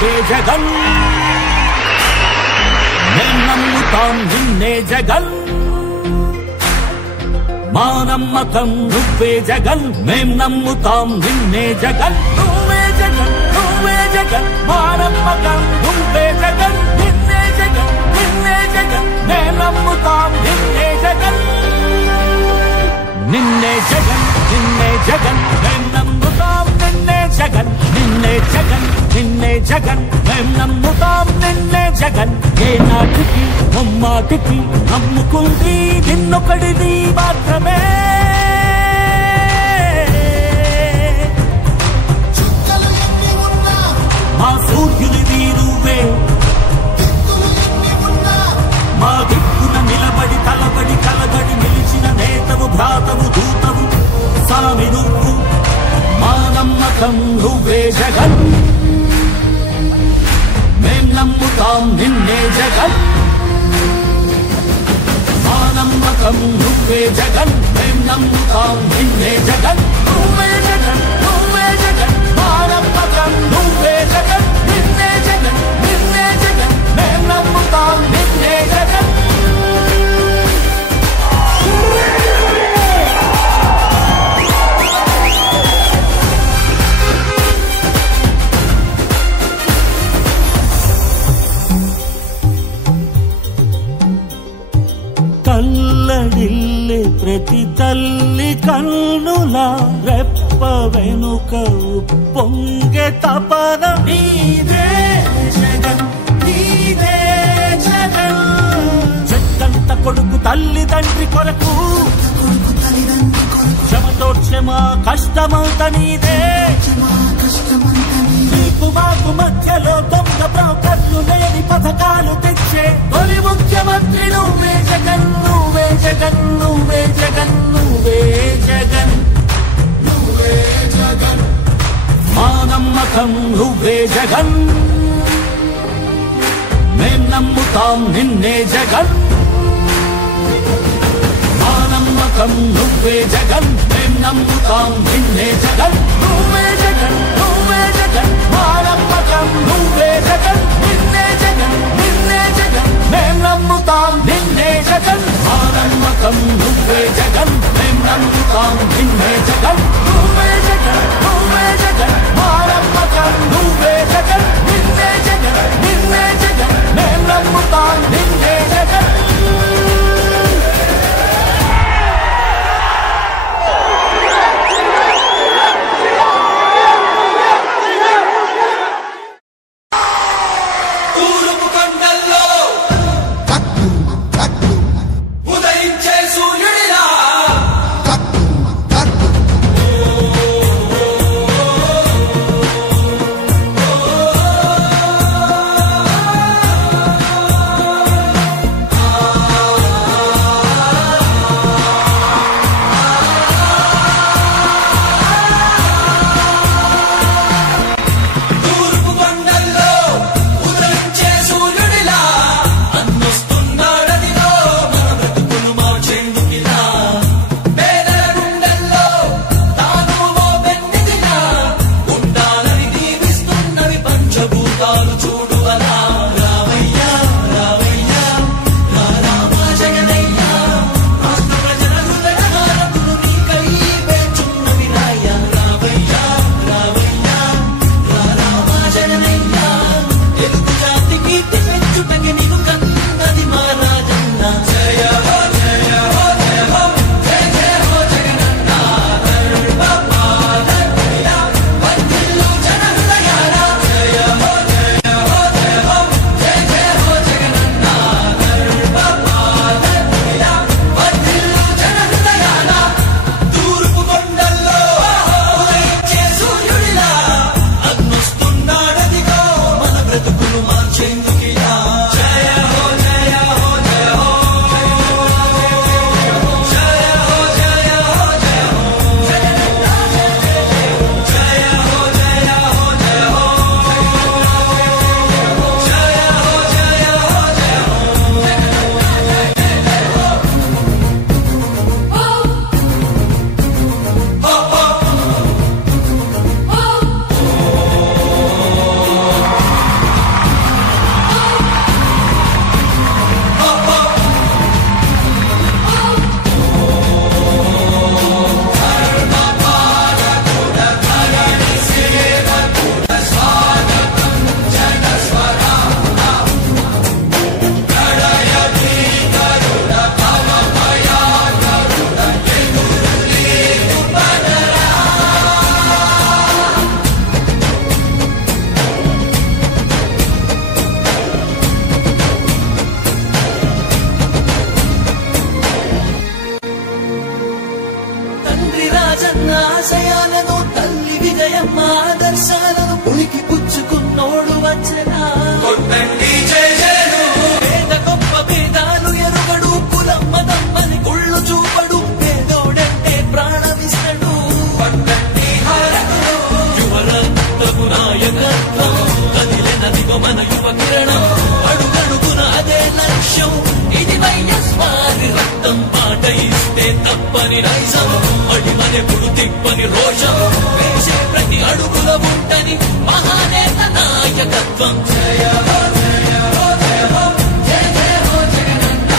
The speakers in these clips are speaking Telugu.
నువ్వే జగన్ మేం నమ్ముతాం నిన్నే జగన్ మా నమ్మకం నువ్వే జగన్ మేం నమ్ముతాం నిన్నే జగన్ నువ్వే జగన్ నువ్వే జగన్ మా నమ్మకం నువ్వే జగన్ నిన్నే జగన్ నిన్నే జగన్ మేం నమ్ముతాం నిన్నే జగన్ నిన్నే జగన్ నిన్నే జగన్ మేం నమ్ముతాం నిన్నే జగన్ నిన్నే జగన్ నిన్నే జగన్ మేం నమ్ముతాం నిన్నే జగన్ ఏ నాటికి ముమ్మాటికి నమ్ముకుంది నిన్నొకడిది మాత్రమే మా సూర్యునిది నువ్వే మా దిక్కున నిలబడి తలబడి కలబడి నిలిచిన నేతవు భ్రాతవు దూతవు సామి నువ్వు మా నమ్మకం నువ్వే జగన్ మేం నమ్ముతాం నిన్నే జగన్ మా నమ్మకం నువ్వే జగన్ మేం నమ్ముతాం నిన్నే జగన్ నువ్వే జగన్ నువ్వే జగన్ మా నమ్మకం నువ్వే జగన్ నిన్నే జగన్ నిన్నే జగన్ మేం నమ్ముతాం నిన్నే జగన్ తల్లడిల్లే ప్రతి తల్లి కన్నుల రెప్ప వెనుక పొంగే తపన నీదే జగన్ నీదే జగన్ చెట్టంత కొడుకు తల్లి తండ్రి కొరకు క్షమతోర్చే మా కష్టమంత నీదే నీకు మాకు మధ్యలో దొంగ బ్రోకర్లు లేని పథకాలు తెచ్చే తొలి ముఖ్యమంత్రి నువ్వే జగన్ నువ్వే జగన్ నువ్వే జగన్ నువ్వే జగన్ నువ్వే జగన్ మా నమ్మకం నువ్వే జగన్ మేం నమ్ముతాం నిన్నే జగన్ మా నమ్మకం నువ్వే జగన్ మేం నమ్ముతాం నిన్నే జగన్ నువ్వే జగన్ నువ్వే జగన్ మా నమ్మకం నువ్వే జగన్ నిన్నే జగన్ నిన్నే జగన్ మేం నమ్ముతాం నిన్నే జగన్ మా నమ్మకం నువ్వే జగన్ మేం నమ్ముతాం నిన్నే జగన్ నువ్వే జగన్ నువ్వే జగన్ మా నమ్మకం నువ్వే జగన్ నిన్నే జగన్ నిన్నే జగన్ మేం నమ్ముతాం నిన్నే జగన్ తానెప్పుడు తిప్పని రోషం వేసే ప్రతి అడుగుల ఉంటని మహానేత నాయకత్వం జయ హో జయ హో జయ హో జయ జయ హో జగనన్న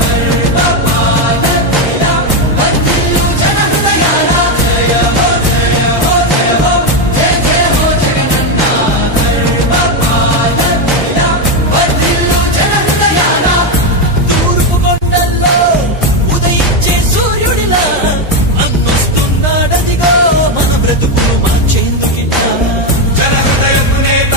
గర్భపాదతిలా వర్ధిల్లు జన హృదయాల జయ హో జయ హో జయ హో జయ జయ హో జగనన్న గర్భపాదతిలా వర్ధిల్లు జన హృదయాల తూర్పు కొండల్లో ఉదయించే సూర్యుడిలా అన్నొస్తున్నాడదిగో మన బ్రతుకులు మార్చేందుకిలా జన హృదయపు నేత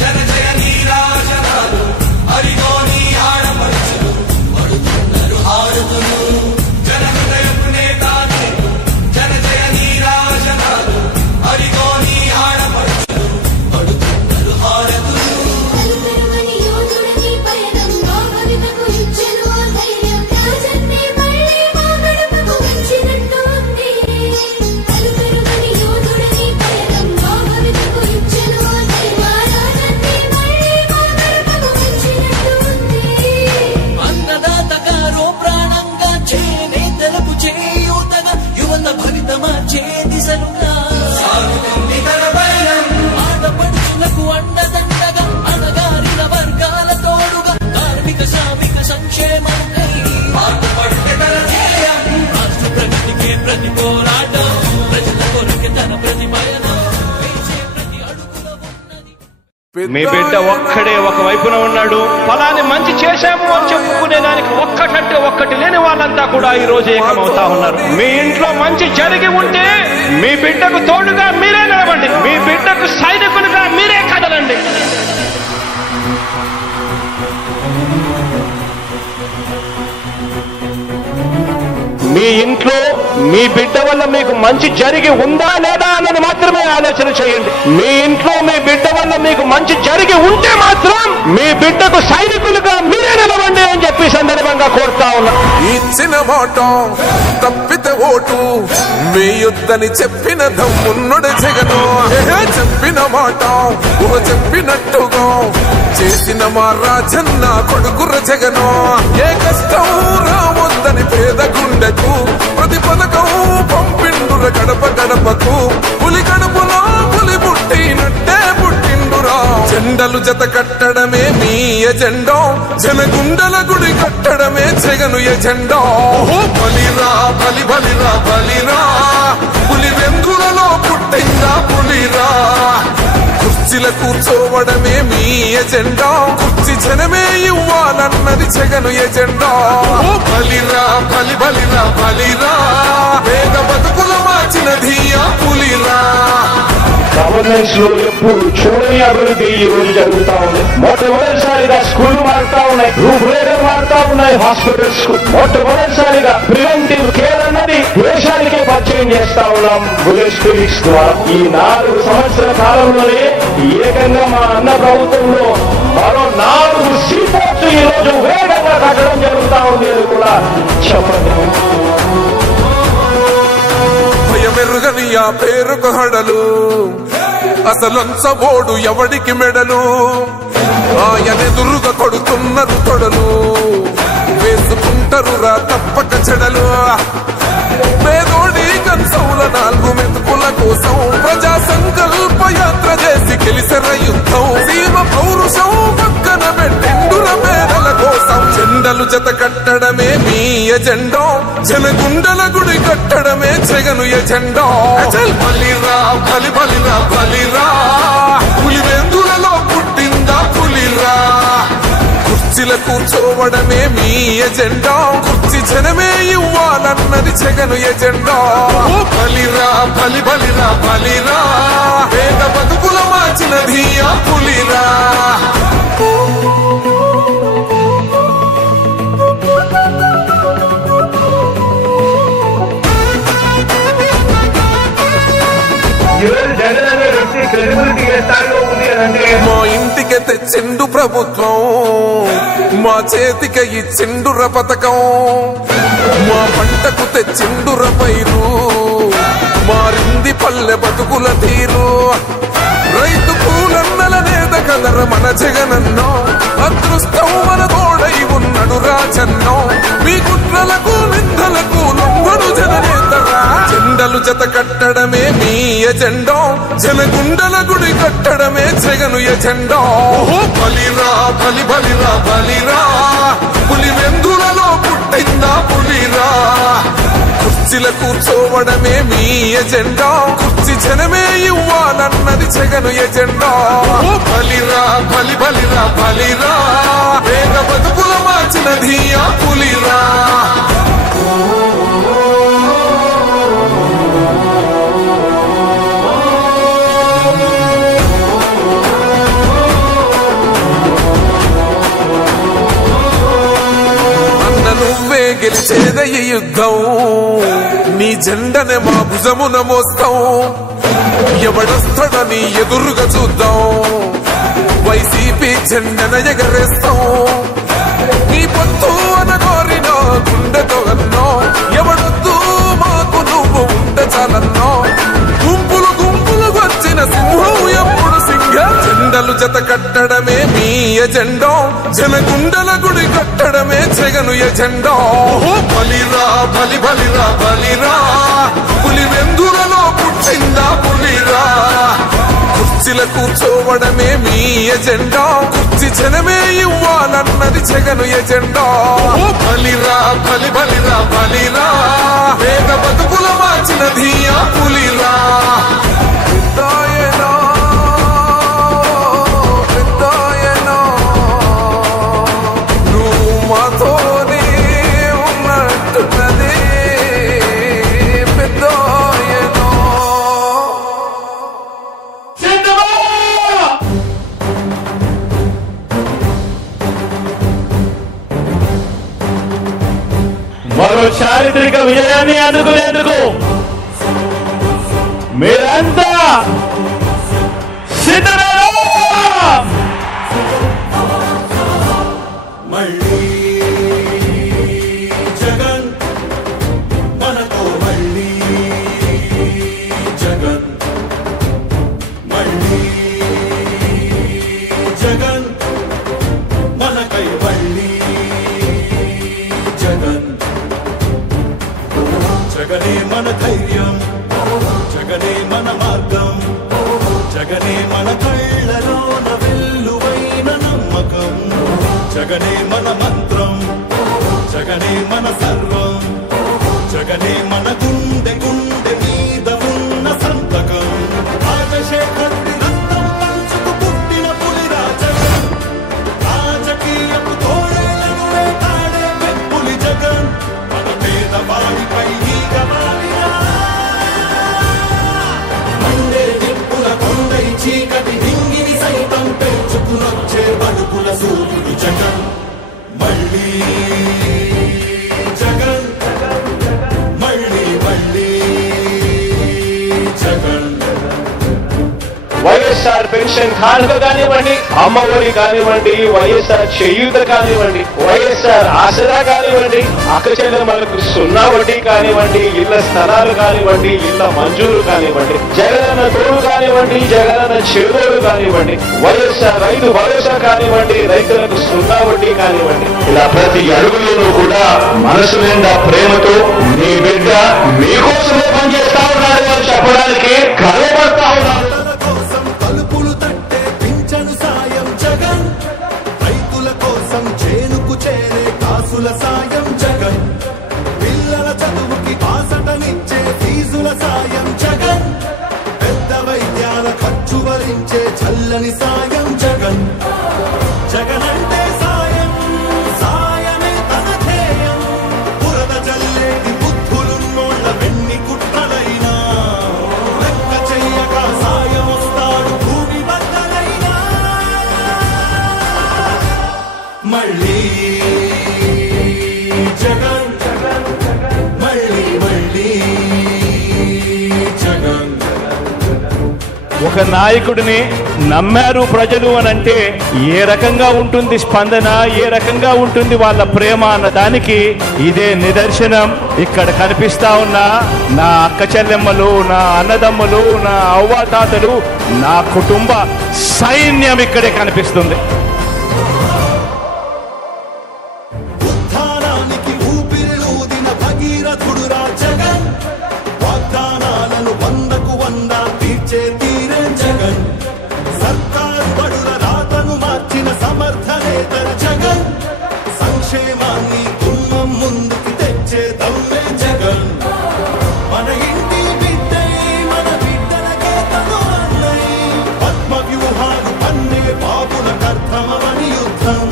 జన జయ నీరాజనాలు అరిగో నీ ఆడపడుచులు పడుతున్నారు హారతులు జన హృదయపు నేత జన జయ నీరాజనాలు అరిగో నీ ఆడపడుచులు పడుతున్నారు హారతులు అలుపెరుగని యోధుడిని పయనం మా భవితకు ఇచ్చెను ఆ ధైర్యం రాజన్నే మళ్ళీ మా గడపకు వచ్చినట్టు ఉంది అలుపెరుగని యోధుడిని పయనం మా భవితకు ఇచ్చెను ఆ ధైర్యం రాజన్నే మళ్ళీ మా గడపకు వచ్చినట్టు ఉంది అన్నదాత గారో ప్రాణంగా చేనేతలకు చేయూతగా యువత భవిత మార్చే దిశలుగా సాగుతుంది తన పయనం ఆడపడుచులకు అండదండగా అణగారిన వర్గాల తోడుగా కార్మిక శ్రామిక సంక్షేమంకై పాటుపడితే తన ధ్యేయం రాష్ట్ర ప్రగతికే ప్రతి పోరాటం ప్రజల కొరకే తన ప్రతి పయనం వేసే ప్రతి అడుగుల ఉన్నది మీ బిడ్డ ఒక్కడే ఒక వైపున ఉన్నాడు. ఫలాన్ని మంచి చేశాము అని చెప్పుకునే దానికి ఒక్కటంటే ఒక్కటి లేని వాళ్ళంతా కూడా ఈ రోజు ఏకమవుతా ఉన్నారు. మీ ఇంట్లో మంచి జరిగి ఉంటే మీ బిడ్డకు తోడుగా మీరే నిలబండి, మీ బిడ్డకు సైనికులుగా మీరే కదలండి. మీ ఇంట్లో మీ బిడ్డ వల్ల మీకు మంచి జరిగి ఉందా లేదా అన్నది మాత్రమే ఆలోచన చేయండి. మీ ఇంట్లో మీ బిడ్డ వల్ల మీకు మంచి జరిగి ఉంటే మాత్రం మీ బిడ్డకు సైనికులుగా మీరే నిలవండి అని చెప్పి సందర్భంగా కోరుతా ఉన్నా. ఇచ్చిన మాట తప్పితే ఓటు వేయొద్దని చెప్పిన దమ్మున్నడు జగను. చెప్పిన మాట చెప్పినట్టుగా చేసిన మా రాజన్న కొడుకుర జగను. ఏ కష్టం రావద్దని పేద గుండెకు ప్రతి పథకం పంపిండుర గడప గడపకు. పులి గడపలో పులి పుట్టినట్టే పుట్టిండురా. జెండలు జత కట్టడమే మీ ఎజెండా, జనగుండల గుడి కట్టడమే జగను ఎజెండా. బలిరా బలి బలిరా బలిరా పులి వెందులలో పుట్టిందా పులిరా. కుర్చీల కూర్చోవడమే మీ ఎజెండా, కుర్చీ జనమే ఇవ్వాలన్నది జగను ఎజెండా. బలిరా బలి బలిరా బలిరా పేద బతుకుల మార్చినది ఆ పులిరా. గవర్నెన్స్ లో ఎప్పుడు చూడని అభివృద్ధి ఈ రోజు జరుగుతా ఉంది. మొట్టమొదటిసారిగా స్కూళ్లు మారుతా ఉన్నాయి, రూపురేఖలు మారుతా ఉన్నాయి, హాస్పిటల్స్ కు మొట్టమొదటిసారిగా ప్రివెంటివ్ కేర్ అన్నది దేశానికే పరిచయం చేస్తా ఉన్నాం విలేజ్ క్లినిక్స్ ద్వారా. ఈ 4 సంవత్సరాల కాలంలోనే ఏకంగా మా అన్న ప్రభుత్వంలో మరో 4 సీపోర్ట్స్ ఈ రోజు వేగంగా కట్టడం జరుగుతా ఉంది అని కూడా చెప్పండి. భయమెరుగని ఆ పేరుకు హడలు, అసలంచబోడు ఎవడికి మెడలు. ఆయనెదురుగా కొడుతున్నారు తొడలు, వేసుకుంటారు రా తప్పక చెడలు. పేదోడి కన్సౌల 4 మెతుకుల కోసం ప్రజా సంకల్ప యాత్ర చేసి గెలిసెర యుద్ధం. సీమ పౌరుషం పక్కన పెట్టిండుర పేదల కోసం. జెండలు జత కట్టడమే మీ ఎజెండా, జనగుండల గుడి కట్టడమే జగను ఎజెండా. బలిరా బలి బలిరా బలిరా పులి వెందులలో పుట్టిందా పులిరా. కుర్చీల కూర్చోవడమే మీ ఎజెండా, కుర్చీ జనమే ఇవ్వాలన్నది జగను ఎజెండా. బలిరా బలి బలిరా బలిరా పేద బతుకుల మార్చినది ఆ పులిరా. మా ఇంటికి తెచ్చిండు ప్రభుత్వం, మా చేతికి ఇచ్చిండుర పథకం. మా పంటకు తెచ్చిండుర పైరు, మారింది పల్లె బతుకుల తీరు. రైతు కూలన్నల నేత కదర మన జగనన్నో, అదృష్టం మన తోడై ఉన్నడు రాజన్నో. మీ కుట్రలకు నిందలకు లొంగడు జననేతరా. జెండలు జత కట్టడమే మీ ఎజెండా, జనగుండల గుడి కట్టడమే జగను ఎజెండా. బలిరా బలి బలిరా బలిరా, పులి వెందులలో పుట్టిందా పులిరా. కుర్చీల కూర్చోవడమే మీ ఎజెండా, కుర్చీ జనమే ఇవ్వాలన్నది జగను ఎజెండా. బలిరా బలి బలిరా బలిరా, వేగ బతుకుల మార్చినది ఆ పులిరా. నువ్వే గెలిచేదయ్య యుద్ధం, నీ జెండనే మా భుజమున మోస్తాం. ఎవడొస్తాడని ఎదురుగా చూద్దాం, వైసీపీ జెండన ఎగరేస్తాం. నీ పొత్తు అనగోరినో గుండెతో అన్నో, ఎవడొద్దు మాకు నువ్వు ఉంటే చాలన్నో. గుంపులు గుంపులు వచ్చిన సింహం ఎప్పుడు సింహ. జెండలు జత కట్టడమే మీ ఎజెండా, జనగుండల గుడి కట్టడమే జగను ఎజెండా. బలిరా బలి బలిరా బలిరా, పులి వెందులలో పుట్టిందా పులిరా. కుర్చీల కూర్చోవడమే మీ ఎజెండా, కుర్చీ జనమే ఇవ్వాలన్నది జగను ఎజెండా. బలిరా బలి బలిరా బలిరా, వేగ బతుకుల మార్చినది ఆ పులిరా. మరో చారిత్రక విజయాన్ని అందుకునేందుకు మీరంతా సిద్ధమేనా? మళ్ళీ జగన్ మనతో, మళ్ళీ జగన్, మళ్ళీ జగన్ మనకై, మళ్ళీ జగన్. జగనే మన ధైర్యం, జగనే మన మార్గం, జగనే మన కళ్ళలోన వెల్లువైన నమ్మకం. జగనే మన మంత్రం, జగనే మన సర్వం, జగనే మన గుండె గుండె మీద ఉన్న సంతకం. రాజశేఖరుడి రక్తం పంచుకు పుట్టిన పులిరా జగన్, రాజకీయపు తోడేళ్లను వేటాడే పెప్పులి జగన్. మన పేదవాడిపై ఈగ వాలినా, మండే నిప్పుల కొండై చీకటి డింగిని సైతం పెంచుకునొచ్చే బడుగుల సూర్యుడు జగన్. మళ్ళీ జగన్, మళ్ళీ మళ్ళీ జగన్. వైఎస్ఆర్ పెన్షన్ కానుక కానివ్వండి, అమ్మ ఒడి కానివ్వండి, వైఎస్ఆర్ చేయూత కానివ్వండి, వైఎస్ఆర్ ఆసరా కానివ్వండి, అక్క చెల్లెమ్మలకు 0 వడ్డీ కానివ్వండి, ఇళ్ల స్థలాలు కానివ్వండి, ఇళ్ల మంజూరు కానివ్వండి, జగనన్న తోడు కానివ్వండి, జగనన్న చెరువులు కానివ్వండి, వైఎస్ఆర్ రైతు భరోసా కానివ్వండి, రైతులకు 0 వడ్డీ కానివ్వండి, ఇలా ప్రతి అడుగులోనూ కూడా మనసు నిండా ప్రేమతో మీ బిడ్డ మీకోసమే పనిచేస్తా ఉన్నాడు అని చెప్పడానికి గర్వపడతా ఉన్నాడు. తలుపులు తట్టే పింఛను సాయం జగన్, రైతుల కోసం చేనుకు చేరే కాసుల సాయం జగన్, పిల్లల చదువుకి బాసటనిచ్చే ఫీజుల సాయం జగన్, పెద్ద వైద్యాల ఖర్చు భరించే చల్లని సాయం జగన్. జగన్ అంటే సాయం, సాయమే తన ధ్యేయం. బురద జల్లేది బుద్ధులున్నోళ్ళ వెన్ని కుట్రలైనా, లెక్క చెయ్యక సాయం వస్తాడు భూమి బద్దలైనా. మళ్ళీ జగన్, మళ్ళీ మళ్ళీ జగన్. ఒక నాయకుడిని నమ్మారు ప్రజలు అని అంటే ఏ రకంగా ఉంటుంది స్పందన, ఏ రకంగా ఉంటుంది వాళ్ళ ప్రేమ అన్న దానికి ఇదే నిదర్శనం. ఇక్కడ కనిపిస్తా ఉన్న నా అక్క చెల్లెమ్మలు, నా అన్నదమ్ములు, నా అవ్వాతాతలు, నా కుటుంబ సైన్యం ఇక్కడే కనిపిస్తుంది. ఉత్థానానికి ఊపిరిలూదిన భగీరథుడురా జగన్, వాగ్దానాల సంక్షేమాన్ని కుమ్మం ముందుకు తెచ్చే దమ్మే జగన్. మన ఇంటి బిడ్డై మన బిడ్డలకే తను అన్నై పద్మ వ్యూహాలు పన్నే బాబుల కర్తమని యుద్ధం.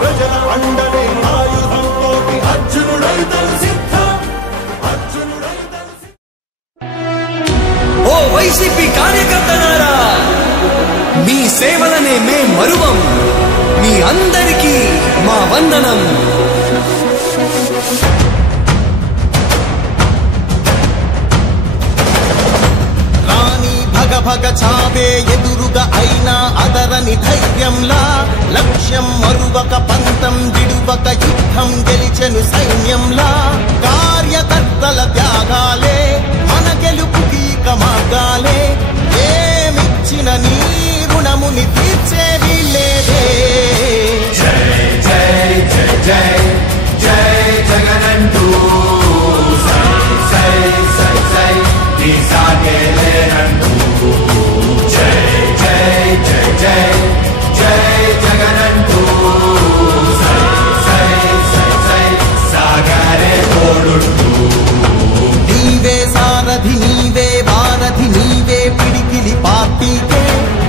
ప్రజల అండలే ఆయుధంతో అర్జునుడైతలు సిద్ధం. అర్జునుడైతలు ఓ వైసీపీ కార్యకర్తలారా, మీ సేవలనే మే మరువం. మీ అందరికీ మా వందనం. రాణి భగ భగ చావే ఎదురుగా అయినా అదరని ధైర్యంలా, లక్ష్యం మరువక పంతం విడువక యుద్ధం గెలిచెను సైన్యంలా. కార్యకర్తల త్యాగాలే మన గెలుపుకి మార్గాలే. ఏమిచ్చిన నీ రుణముని తీర్చే వీళ్ళేదే. జై జై జై జై జై జగనంటూ సై సై సై సై నీ సాగేలేనంటూ. జై జై జై జై జై జగనంటూ సై సై సై సై సాగరే తోడుంటూ. నీవే సారథి నీవే వారధి నీవే పిడికిలి పార్టీకే.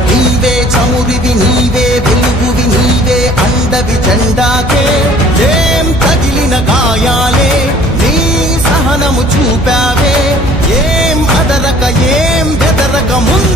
నీవే చమురివి నీవే వెలుగువి నీవే అండవి జెండాకే. ఏం తగిలిన గాయాలే నీ సహనము చూపావే. ఏం అదరక ఏం బెదరక ముందు